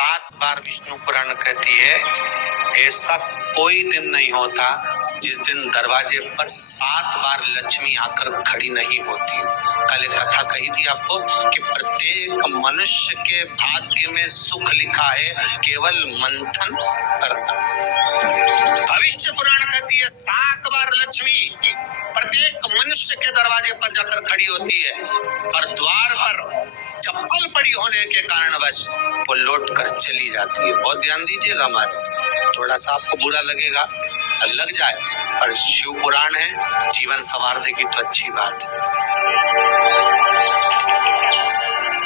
7 बार विष्णु पुराण कहती है ऐसा कोई दिन नहीं होता जिस दिन दरवाजे पर 7 बार लक्ष्मी आकर खड़ी नहीं होती। कल एक कथा कही थी आपको कि प्रत्येक मनुष्य के भाग्य में सुख लिखा है, केवल मंथन करना। भविष्य पुराण कहती है 7 बार लक्ष्मी प्रत्येक मनुष्य के दरवाजे पर जाकर खड़ी होती है, पर द्वार पर चप्पल पड़ी होने के कारणवश वो लौट कर चली जाती है। बहुत ध्यान दीजिएगा, हमारे थोड़ा सा आपको बुरा लगेगा, लग जाए, पर शिव पुराण है, जीवन संवार देगी तो अच्छी बात है,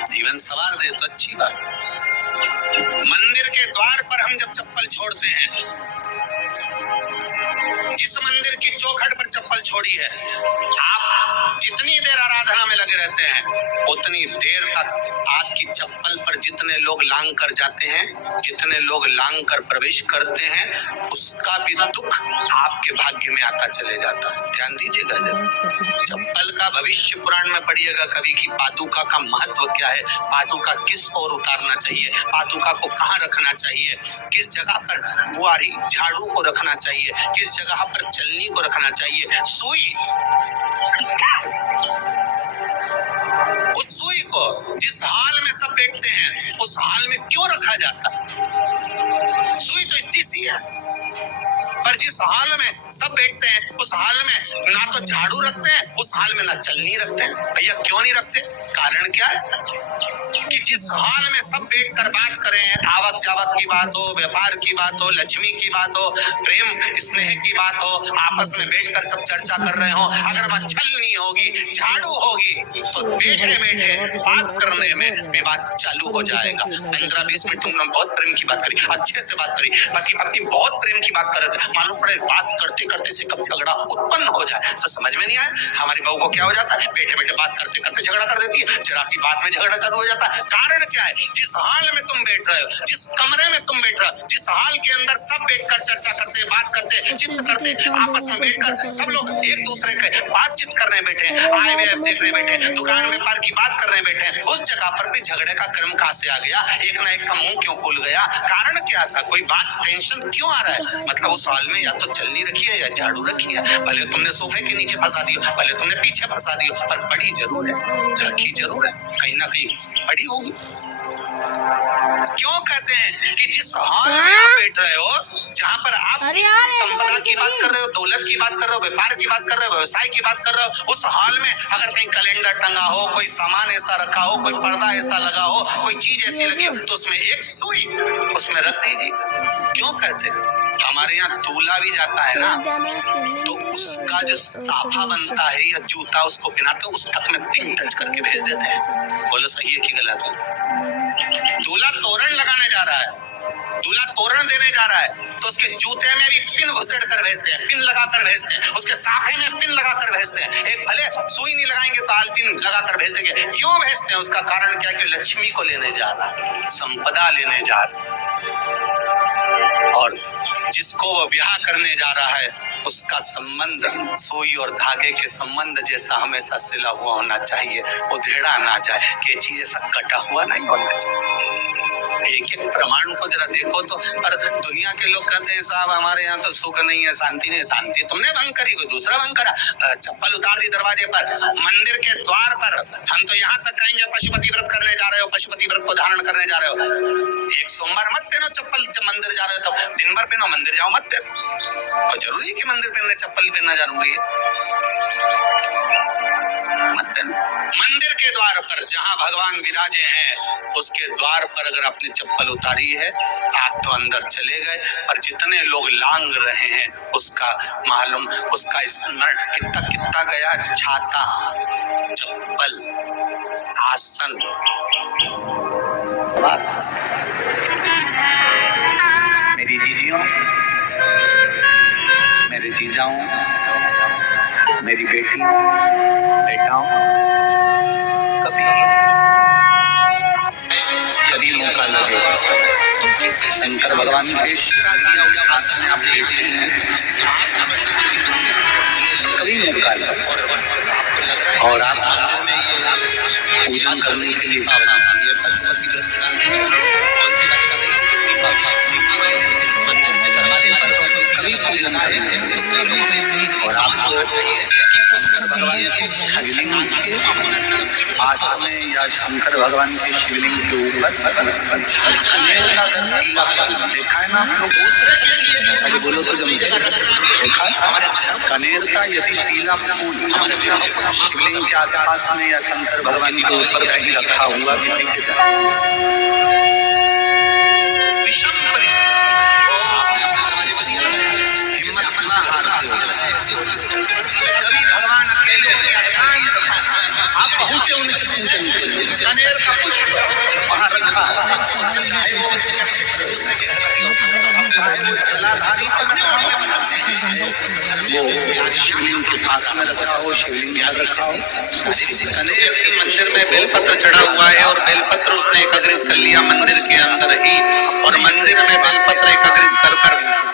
जीवन संवार दे तो अच्छी बात है। मंदिर के द्वार पर हम जब चप्पल छोड़ते हैं, जिस मंदिर की चौखट पर चप्पल छोड़ी है, आप जितनी देर आराधना में लगे रहते हैं उतनी देर तक आपकी चप्पल पर जितने लोग लांग कर जाते हैं, जितने लोग लांग कर प्रवेश करते हैं, उसका भी दुख आपके भाग्य में आता चले जाता है। ध्यान दीजिएगा जब चप्पल का भविष्य पुराण में पढ़िएगा कवि की पादुका का महत्व क्या है, पादुका किस ओर उतारना चाहिए, पादुका को कहाँ रखना चाहिए, किस जगह पर बुआरी झाड़ू को रखना चाहिए, किस जगह पर चलनी को रखना चाहिए, सुई, उस सुई को जिस हाल में सब देखते हैं उस हाल में क्यों रखा जाता? सुई तो इतनी सी है, पर जिस हाल में सब बैठते हैं उस हाल में ना तो झाड़ू रखते हैं, उस हाल में ना चलनी रखते हैं। भैया क्यों नहीं रखते? कारण क्या है कि जिस हाल में सब बैठकर बात करें, आवक जावक की बात हो, व्यापार की बात हो, लक्ष्मी की बात हो, प्रेम स्नेह की बात हो, आपस में बैठकर सब चर्चा कर रहे हो, अगर वह छलनी होगी, झाड़ू होगी, तो बैठे बैठे बात करने में विवाद चालू हो जाएगा। 15-20 मिनट तुमने बहुत प्रेम की बात करी, अच्छे से बात करी, पति पत्नी बहुत प्रेम की बात कर रहे थे, मालूम पड़े बात करते करते से कब झगड़ा उत्पन्न हो जाए तो समझ में नहीं आया। हमारी बहू को क्या हो जाता है, बैठे बैठे बात करते करते झगड़ा कर देती है, जरा सी बात में झगड़ा चालू हो जाता है। कारण क्या है? जिस हाल में तुम बैठ रहे हो, जिस कमरे में तुम बैठ रहे हो, जिस हाल के अंदर सब बैठकर चर्चा करते, बात करते, चित्त करते, आपस में बैठकर सब लोग एक दूसरे के बातचीत करने बैठे, आए हुए देखने बैठे, दुकान व्यापार की बात करने बैठे, उस जगह पर भी झगड़े का क्रम कहां से आ गया? एक ना एक का मुंह क्यों फूल गया? कारण क्या था? कोई बात टेंशन क्यों आ रहा है? मतलब उस हाल में या तो चलनी रखी है या झाड़ू रखी है, भले तुमने सोफे के नीचे फंसा दियो, भले तुमने पीछे फंसा दियो, पर पड़ी जरूर है, रखी जरूर है, कहीं ना कहीं पड़ी होगी। क्यों कहते हैं कि जिस हाल में आप बैठ रहे हो, जहां पर आप संपदा की बात कर रहे हो, दौलत की बात कर रहे हो, व्यापार की बात कर रहे हो, व्यवसाय की बात कर रहे हो, उस हाल में अगर कहीं कैलेंडर टंगा हो, कोई सामान ऐसा रखा हो, कोई पर्दा ऐसा लगा हो, कोई चीज ऐसी लगी हो, तो उसमें एक सुई उसमें रख दीजिए। क्यों कहते हैं? हमारे यहाँ दूल्हा भी जाता है ना, तो उसका जो साफा बनता है या जूता उसको पहनाते हैं, उस तक में पिन टच करके भेज देते हैं। बोलो सही है कि गलत है? दूल्हा तोरण लगाने जा रहा है, दूल्हा तोरण देने जा रहा है, तो उसके जूते में भी पिन घुसेड़ कर भेजते हैं, पिन लगाकर भेजते हैं, उसके साफे में पिन लगाकर भेजते हैं। एक भले सुई नहीं लगाएंगे तो आल पिन लगाकर भेज देंगे। क्यों भेजते हैं? उसका कारण क्या है कि लक्ष्मी को लेने जा रहा है, संपदा लेने जा रहा है, और जिसको वो ब्याह करने जा रहा है उसका संबंध सुई और धागे के संबंध जैसा हमेशा सिला हुआ होना चाहिए, उधेड़ा ना जाए, कि चीज ऐसा कटा हुआ नहीं होना चाहिए। एक एक प्रमाण को जरा देखो तो, पर दुनिया के लोग कहते हैं साहब हमारे यहाँ तो सुख नहीं है, शांति नहीं। शांति तुमने भंग करी, कोई दूसरा भंग करा। चप्पल उतार दी दरवाजे पर, मंदिर के द्वार पर। हम तो यहाँ तक कहेंगे पशुपति व्रत करने जा रहे हो, पशुपति व्रत को धारण करने जा रहे हो, एक सोमवार मत पहनो चप्पल, जब मंदिर जा रहे हो तो दिन भर पहनो, मंदिर जाओ मत पहनो। और जरूरी है कि मंदिर पहनने चप्पल पहनना जरूरी है? मंदिर के द्वार पर जहां भगवान विराजे हैं उसके द्वार पर अगर आपने चप्पल उतारी है, आप तो अंदर चले गए, पर जितने लोग लांग रहे हैं उसका मालूम, उसका स्मरण कितना कितना गया। छाता, चप्पल, आसन, मेरी जीजियों, मेरे जीजाओं, मेरी बेटी बेटाओं, कभी मौका लगे शंकर भगवान के कभी मौका लगे और आप पूजन करने के लिए चाहिए कि उस भगवान को आश्रम में या शंकर भगवान के शिवलिंग के ऊपर देखा है ना आप लोग? अरे बोलो तो जब देखा कनेर का यदि पीला फूल शिवलिंग के आसपास में या शंकर भगवान के ऊपर कहीं रखा हुआ कि नहीं दिखा? विषम परिस्थिति आपने अपने दरवाजे पर दिया हिम्मत ना हारते हो। भगवान अकेले आप पहुंचे उनके कनेर का पुष्प वहां रखा वो शिवलिंग के पास में रखा हो, शिवलिंग यहाँ रखा हो। कनेर के मंदिर में बेलपत्र चढ़ा हुआ है और बेलपत्र उसने एकत्रित कर लिया मंदिर के अंदर ही, और मंदिर में बेलपत्र एकत्रित कर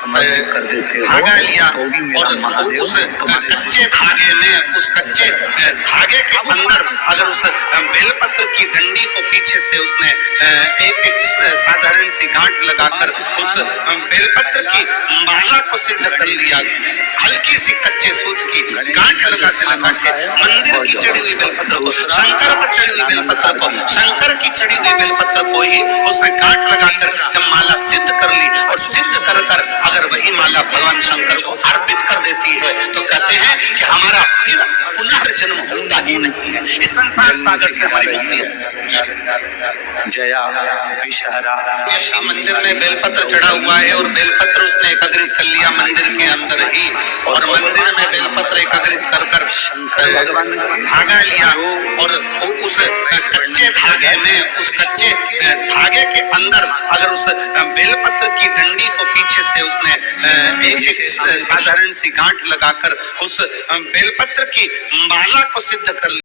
धागा लिया और उस कच्चे धागे में, उस कच्चे धागे के अंदर अगर उस बेलपत्र की डंडी को पीछे से उसने एक साधारण सी गांठ लगाकर उस बेलपत्र की माला को सिद्ध कर लिया। हल्की सी कच्चे सूत की गांठ लगाते लगाते मंदिर की चढ़ी हुई बेलपत्र को, शंकर पर चढ़ी हुई बेलपत्र को, शंकर की चढ़ी हुई बेलपत्र को ही उसने गांठ लगाकर जब माला सिद्ध कर ली, और सिद्ध कर कर अगर वही माला भगवान शंकर को अर्पित कर देती है तो कहते हैं कि हमारा फिर पुनर्जन्म होता ही नहीं है, इस संसार सागर से हमारी मुक्ति है। जया विषहरा मंदिर में बेलपत्र चढ़ा हुआ है और बेलपत्र उसने एकत्रित कर लिया मंदिर के अंदर ही, और मंदिर में बेलपत्र एकत्रित कर कर शंकर भगवान धागा लिया और उस कच्चे धागे में, उस कच्चे धागे के अंदर अगर उस बेलपत्र की डंडी को पीछे से उसने एक साधारण सी गांठ लगाकर उस बेलपत्र की माला को सिद्ध कर